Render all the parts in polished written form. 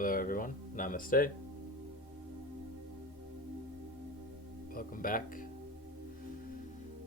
Hello everyone, Namaste. Welcome back.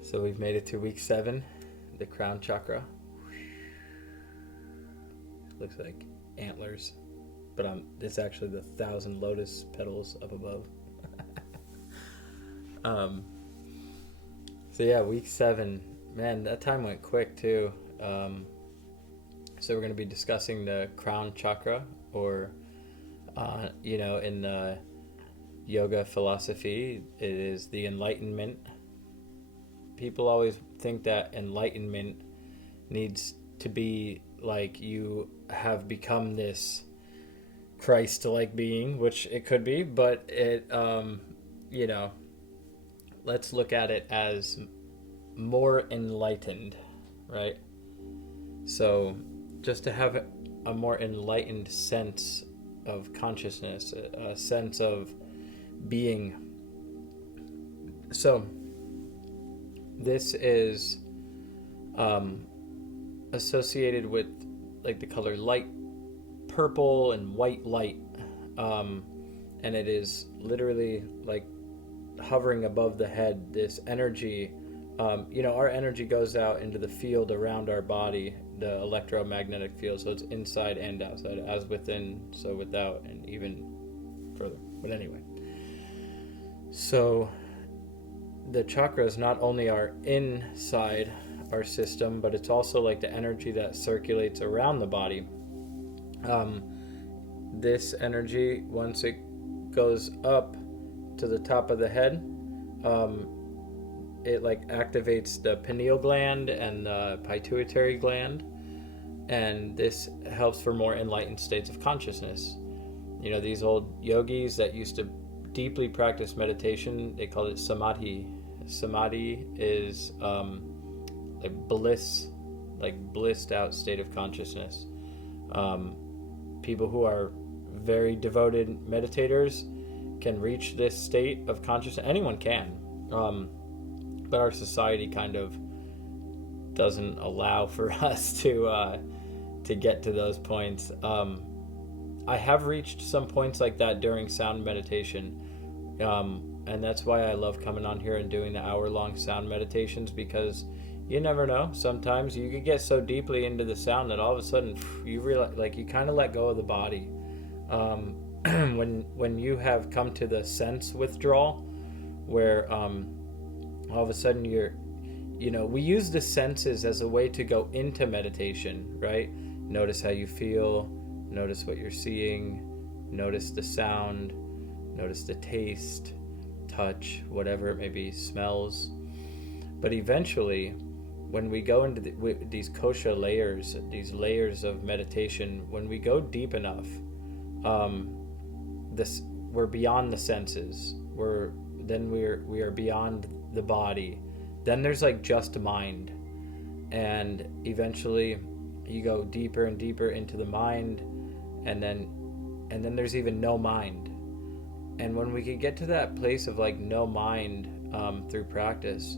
So we've made it to week 7, the crown chakra. Looks like antlers, but it's actually the 1,000 lotus petals up above. So yeah, week 7, man, that time went quick too. So we're going to be discussing the crown chakra, or in the yoga philosophy, it is the enlightenment. People always think that enlightenment needs to be like you have become this Christ-like being, which it could be, but it, let's look at it as more enlightened, right? So just to have a more enlightened sense of consciousness, a sense of being. So this is associated with like the color light purple and white light, and it is literally like hovering above the head, this energy. Our energy goes out into the field around our body, the electromagnetic field, so it's inside and outside, as within, so without, and even further. But anyway, so the chakras not only are inside our system, but it's also like the energy that circulates around the body. This energy, once it goes up to the top of the head, it like activates the pineal gland and the pituitary gland, and this helps for more enlightened states of consciousness. These old yogis that used to deeply practice meditation, they called it Samadhi. Samadhi is like bliss, like blissed out state of consciousness. People who are very devoted meditators can reach this state of consciousness. Anyone can. But our society kind of doesn't allow for us to get to those points. I have reached some points like that during sound meditation, and that's why I love coming on here and doing the hour-long sound meditations, because you never know. Sometimes you could get so deeply into the sound that all of a sudden you realize, like, you kind of let go of the body. When you have come to the sense withdrawal, where all of a sudden we use the senses as a way to go into meditation, right? Notice how you feel, notice what you're seeing, notice the sound, notice the taste, touch, whatever it may be, smells. But eventually, when we go into these kosha layers, these layers of meditation, when we go deep enough, we're beyond the senses. We are beyond the body. Then there's like just mind, and eventually you go deeper and deeper into the mind, and then there's even no mind. And when we can get to that place of like no mind through practice,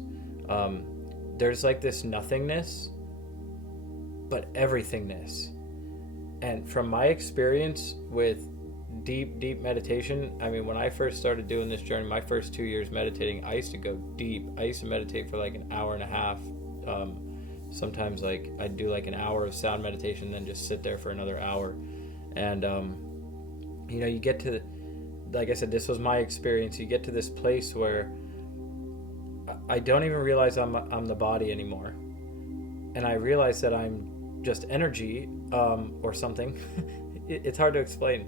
there's like this nothingness but everythingness. And from my experience with deep meditation, I mean, when I first started doing this journey, my first 2 years meditating, I used to go deep. I used to meditate for like an hour and a half. Sometimes like I'd do like an hour of sound meditation, then just sit there for another hour. And you get to, like I said, this was my experience. You get to this place where I don't even realize I'm the body anymore, and I realize that I'm just energy, or something. It's hard to explain.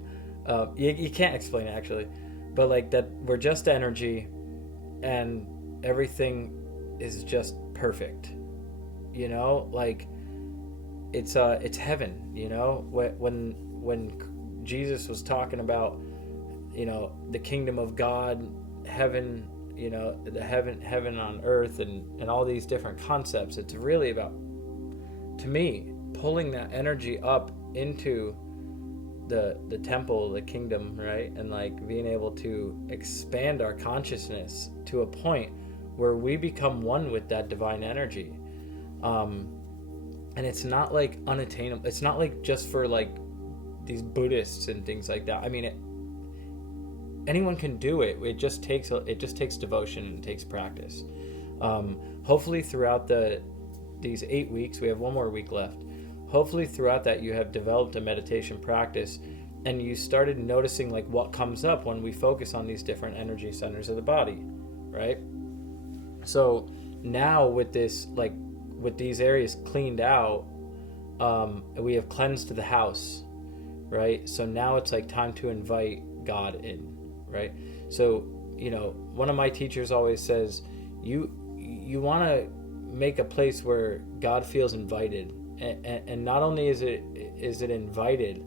You can't explain it actually, but like that we're just energy, and everything is just perfect. Like it's heaven. When Jesus was talking about the kingdom of God, heaven, the heaven on earth, and all these different concepts, it's really about, to me, pulling that energy up into the temple, the kingdom, right? And like being able to expand our consciousness to a point where we become one with that divine energy. And it's not like unattainable. It's not like just for like these Buddhists and things like that. I mean, anyone can do it. It just takes devotion and it takes practice. Hopefully throughout these 8 weeks, we have one more week left. Hopefully throughout that you have developed a meditation practice and you started noticing like what comes up when we focus on these different energy centers of the body, right? So now with these areas cleaned out, we have cleansed the house, right? So now it's like time to invite God in, right? So, one of my teachers always says, you want to make a place where God feels invited, and not only is it invited,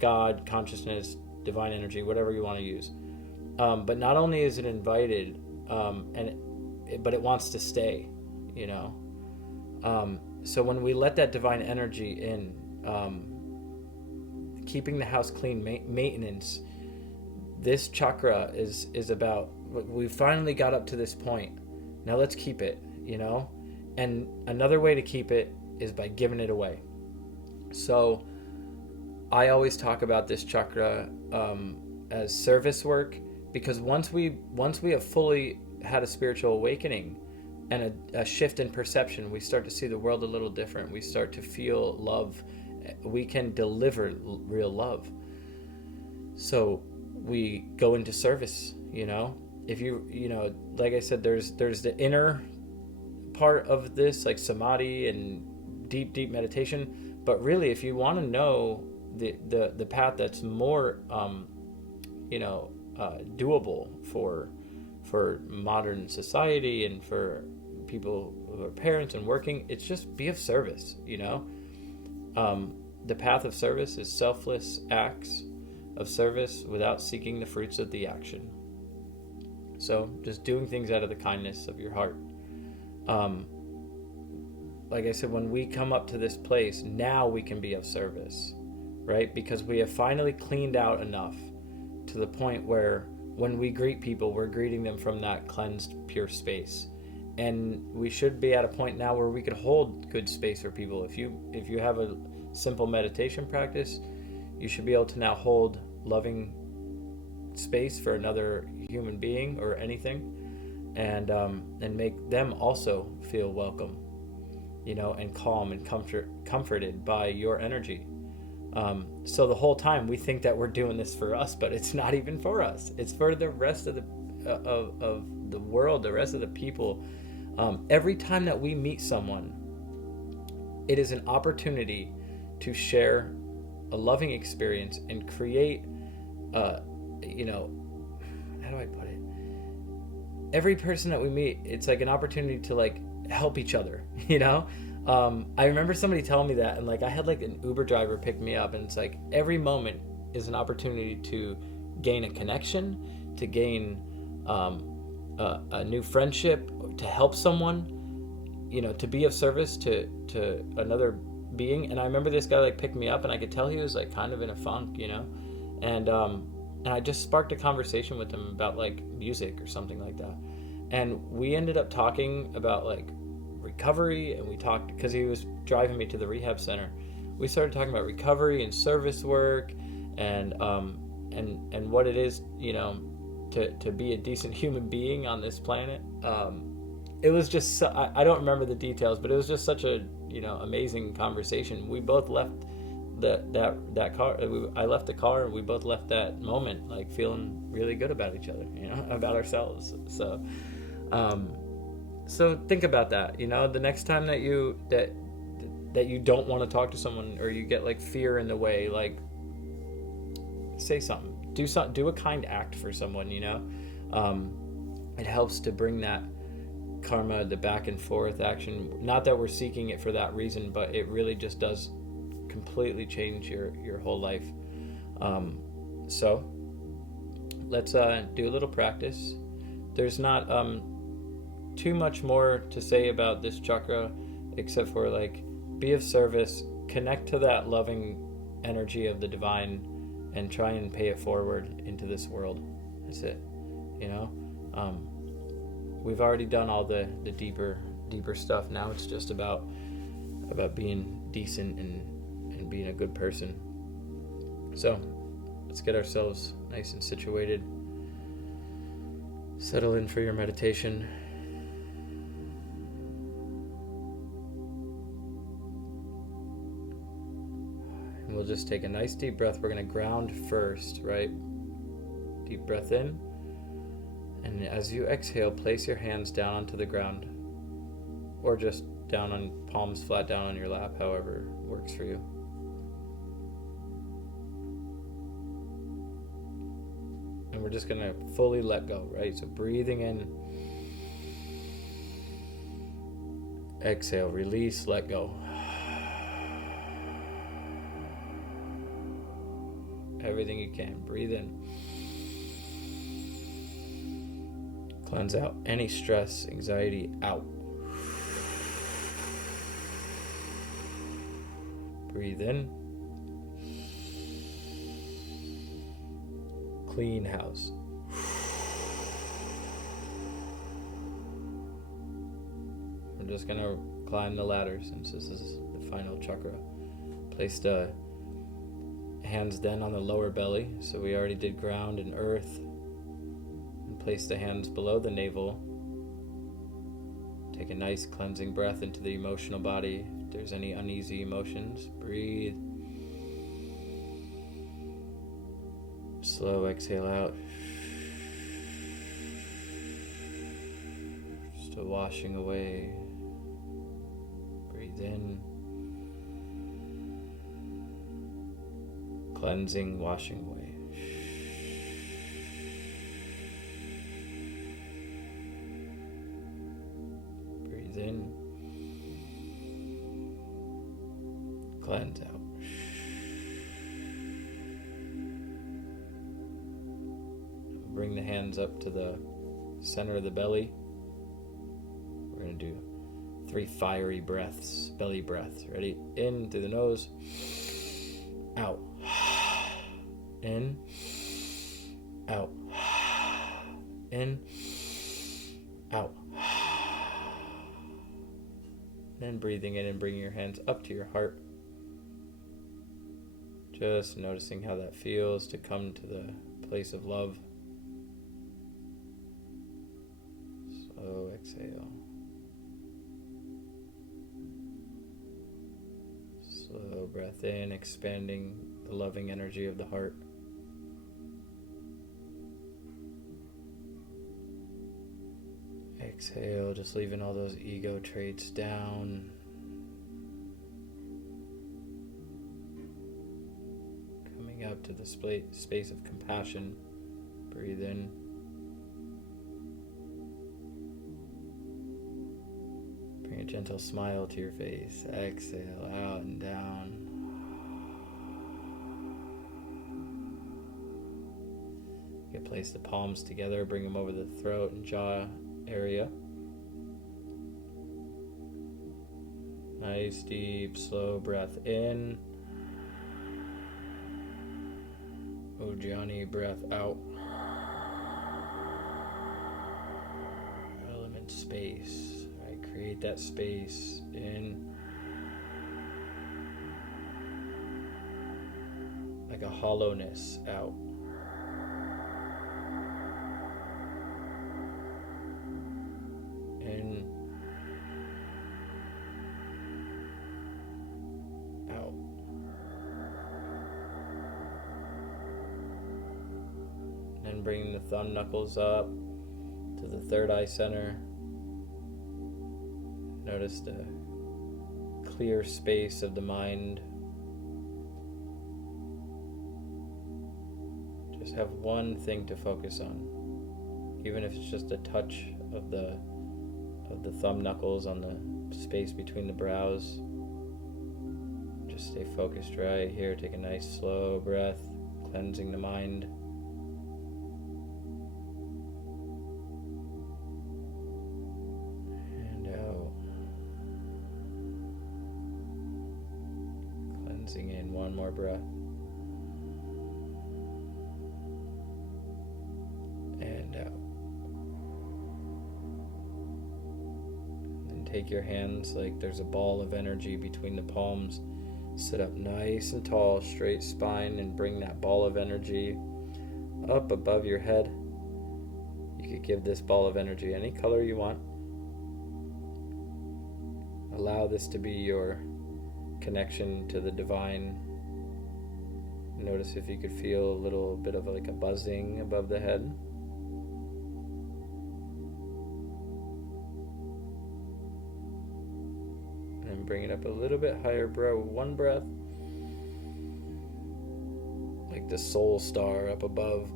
God, consciousness, divine energy, whatever you want to use, but not only is it invited, but it wants to stay, so when we let that divine energy in, keeping the house clean, maintenance, this chakra is about, we finally got up to this point. Now let's keep it, and another way to keep it is by giving it away. So I always talk about this chakra as service work, because once we have fully had a spiritual awakening and a shift in perception, we start to see the world a little different. We start to feel love. We can deliver real love. So we go into service, if like I said, there's the inner part of this, like samadhi and deep meditation. But really, if you want to know the path that's more, doable for modern society and for people who are parents and working, it's just be of service. The path of service is selfless acts of service without seeking the fruits of the action. So just doing things out of the kindness of your heart. Like I said, when we come up to this place, now we can be of service, right? Because we have finally cleaned out enough to the point where when we greet people, we're greeting them from that cleansed, pure space. And we should be at a point now where we could hold good space for people. If you have a simple meditation practice, you should be able to now hold loving space for another human being or anything, and make them also feel welcome, and calm and comforted by your energy. So the whole time we think that we're doing this for us, but it's not even for us. It's for the rest of the world, the rest of the people. Every time that we meet someone, it is an opportunity to share a loving experience and create, how do I put it? Every person that we meet, it's like an opportunity to like help each other, I remember somebody telling me that, and like I had like an Uber driver pick me up, and it's like every moment is an opportunity to gain a connection, to gain a new friendship, to help someone, to be of service to another being. And I remember this guy like picked me up, and I could tell he was like kind of in a funk, and I just sparked a conversation with him about like music or something like that, and we ended up talking about like recovery, and we talked, because he was driving me to the rehab center, we started talking about recovery and service work, and what it is, to be a decent human being on this planet. It was just I don't remember the details, but it was just such a amazing conversation. We both left that car. I left the car, and we both left that moment like feeling really good about each other, about ourselves. So think about that. The next time that you don't want to talk to someone, or you get like fear in the way, like say something. Do a kind act for someone. It helps to bring that karma, the back and forth action. Not that we're seeking it for that reason, but it really just does completely change your whole life. So let's do a little practice. There's not too much more to say about this chakra, except for like be of service, connect to that loving energy of the divine, and try and pay it forward into this world. That's it. We've already done all the deeper stuff. Now it's just about being decent and being a good person. So let's get ourselves nice and situated. Settle in for your meditation. And we'll just take a nice deep breath. We're going to ground first, right? Deep breath in. And as you exhale, place your hands down onto the ground. Or just down on palms flat down on your lap, however works for you. And we're just going to fully let go, right? So breathing in, exhale, release, let go. Everything you can. Breathe in. Cleanse out any stress, anxiety, out. Breathe in. Clean house. We're just going to climb the ladder since this is the final chakra. Place the hands then on the lower belly. So we already did ground and earth. And place the hands below the navel. Take a nice cleansing breath into the emotional body. If there's any uneasy emotions, breathe. Slow exhale out. Just a washing away. Breathe in. Cleansing, washing away. Breathe in. Cleanse out. Bring the hands up to the center of the belly. We're going to do 3 fiery breaths, belly breaths. Ready? In through the nose. Out. In. Out. In. Out. Then breathing in and bringing your hands up to your heart. Just noticing how that feels to come to the place of love. Slow exhale. Slow breath in, expanding the loving energy of the heart. Exhale, just leaving all those ego traits down. Coming up to the space of compassion. Breathe in. Bring a gentle smile to your face. Exhale out and down. You can place the palms together, bring them over the throat and jaw area. Nice deep slow breath in. Ujjayi breath out. Element space. Right, create that space in. Like a hollowness out. In, out. And bring the thumb knuckles up to the third eye center. Notice the clear space of the mind. Just have one thing to focus on, even if it's just a touch of the thumb knuckles on the space between the brows. Just stay focused right here. Take a nice slow breath, cleansing the mind. And out. Cleansing in. One more breath. And out. Take your hands like there's a ball of energy between the palms. Sit up nice and tall, straight spine, and bring that ball of energy up above your head. You could give this ball of energy any color you want. Allow this to be your connection to the divine. Notice if you could feel a little bit of like a buzzing above the head. And bring it up a little bit higher, bro. One breath. Like the soul star up above.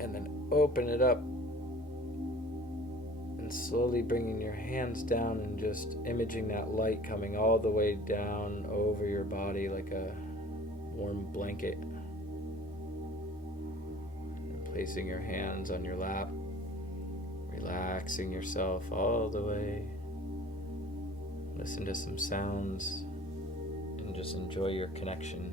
And then open it up. And slowly bringing your hands down and just imaging that light coming all the way down over your body like a warm blanket. And placing your hands on your lap. Relaxing yourself all the way. Listen to some sounds and just enjoy your connection.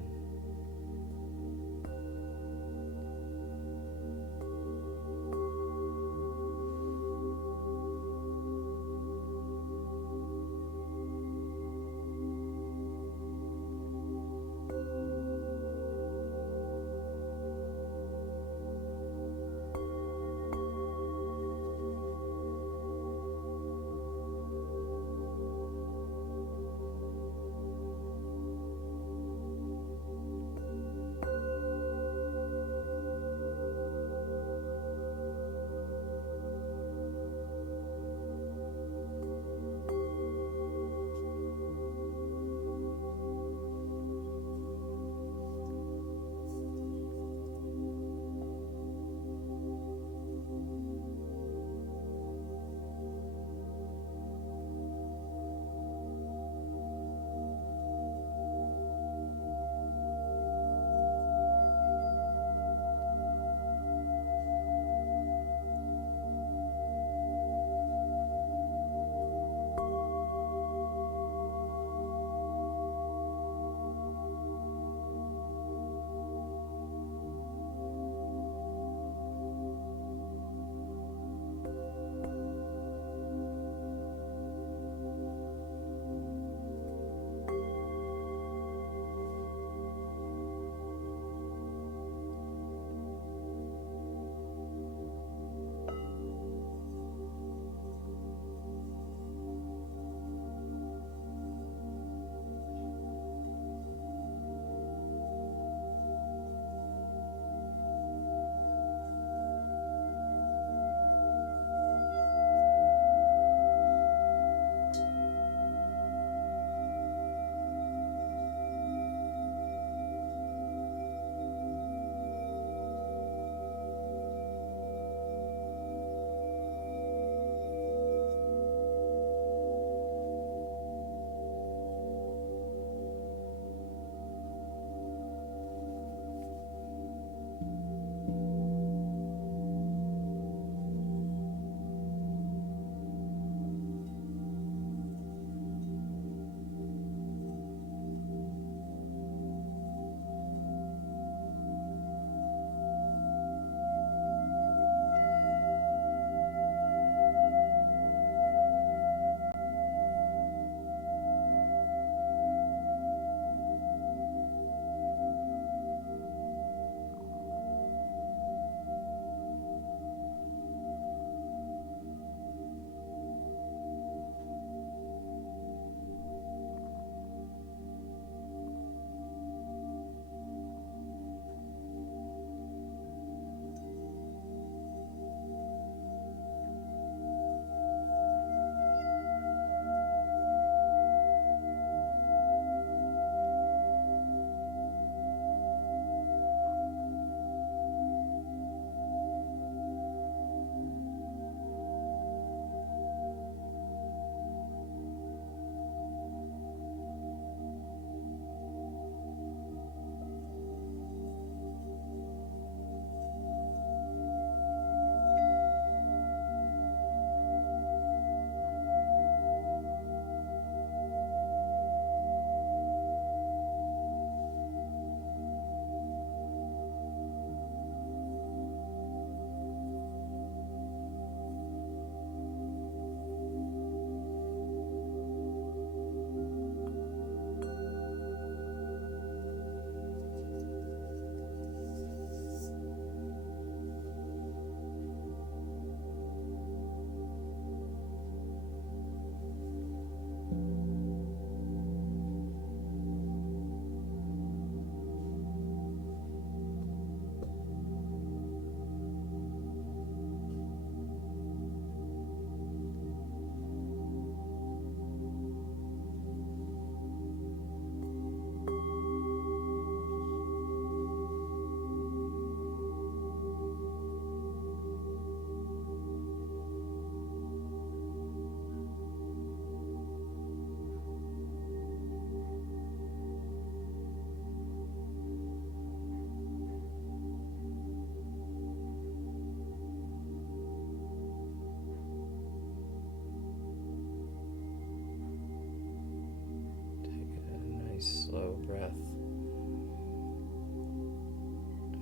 breath.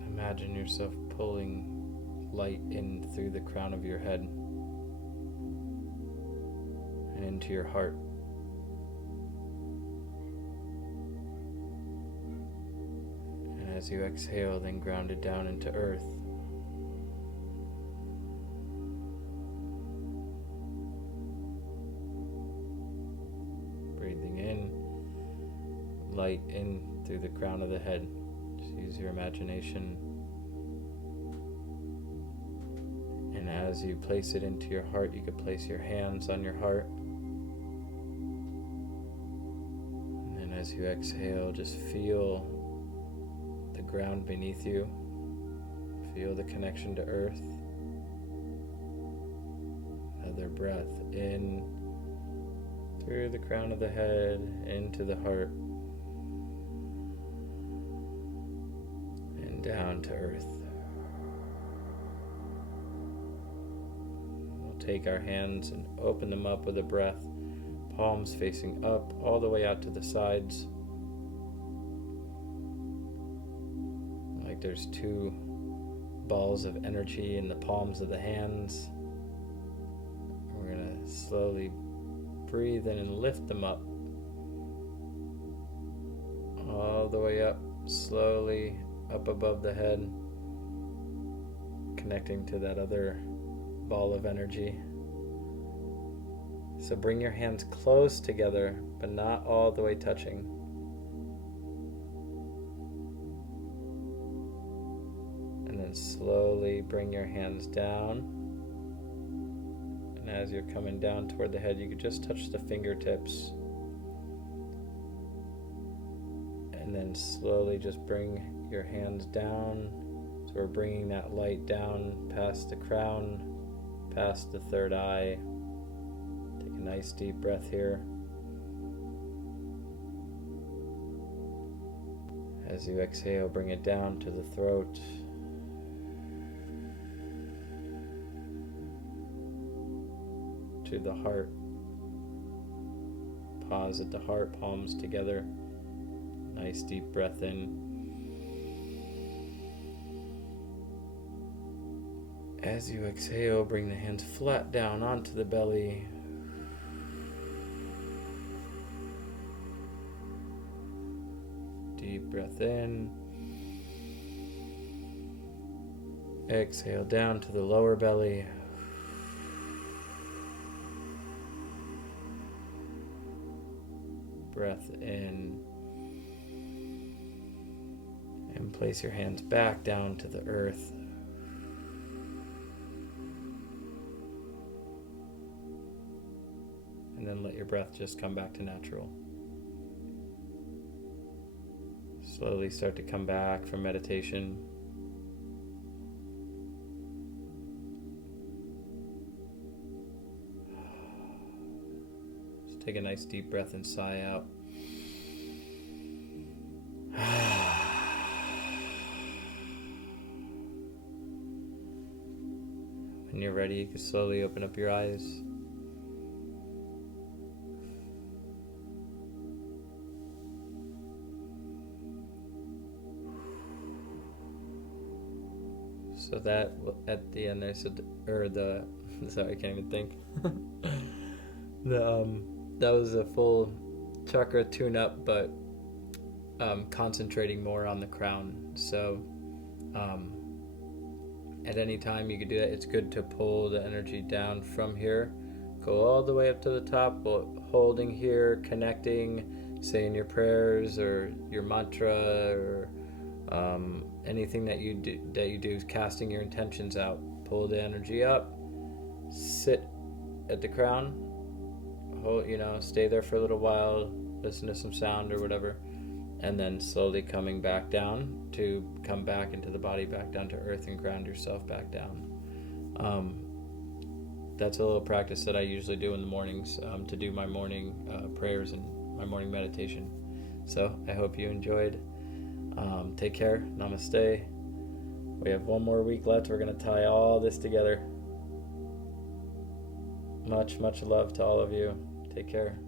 Imagine yourself pulling light in through the crown of your head and into your heart. And as you exhale, then ground it down into earth. Breathing in, light in through the crown of the head. Just use your imagination. And as you place it into your heart, you could place your hands on your heart. And then as you exhale, just feel the ground beneath you. Feel the connection to earth. Another breath in through the crown of the head, into the heart, and down to earth. Take our hands and open them up with a breath, palms facing up all the way out to the sides, like there's two balls of energy in the palms of the hands. We're going to slowly breathe in and lift them up all the way up, slowly up above the head, connecting to that other ball of energy. So bring your hands close together, but not all the way touching. And then slowly bring your hands down. And as you're coming down toward the head, you could just touch the fingertips. And then slowly just bring your hands down. So we're bringing that light down past the crown, past the third eye. Take a nice deep breath here. As you exhale, bring it down to the throat. To the heart. Pause at the heart, palms together. Nice deep breath in. As you exhale, bring the hands flat down onto the belly. Deep breath in. Exhale down to the lower belly. Breath in. And place your hands back down to the earth. And then let your breath just come back to natural. Slowly start to come back from meditation. Just take a nice deep breath and sigh out. When you're ready, you can slowly open up your eyes. So that at the end I said, sorry, I can't even think. That was a full chakra tune-up, but concentrating more on the crown. So at any time you could do that. It's good to pull the energy down from here, go all the way up to the top, holding here, connecting, saying your prayers or your mantra or anything that you do is casting your intentions out. Pull the energy up, sit at the crown, hold, stay there for a little while, listen to some sound or whatever, and then slowly coming back down to come back into the body, back down to earth, and ground yourself back down. That's a little practice that I usually do in the mornings to do my morning prayers and my morning meditation. So I hope you enjoyed. Take care. Namaste. We have one more week left. We're going to tie all this together. Much, much love to all of you. Take care.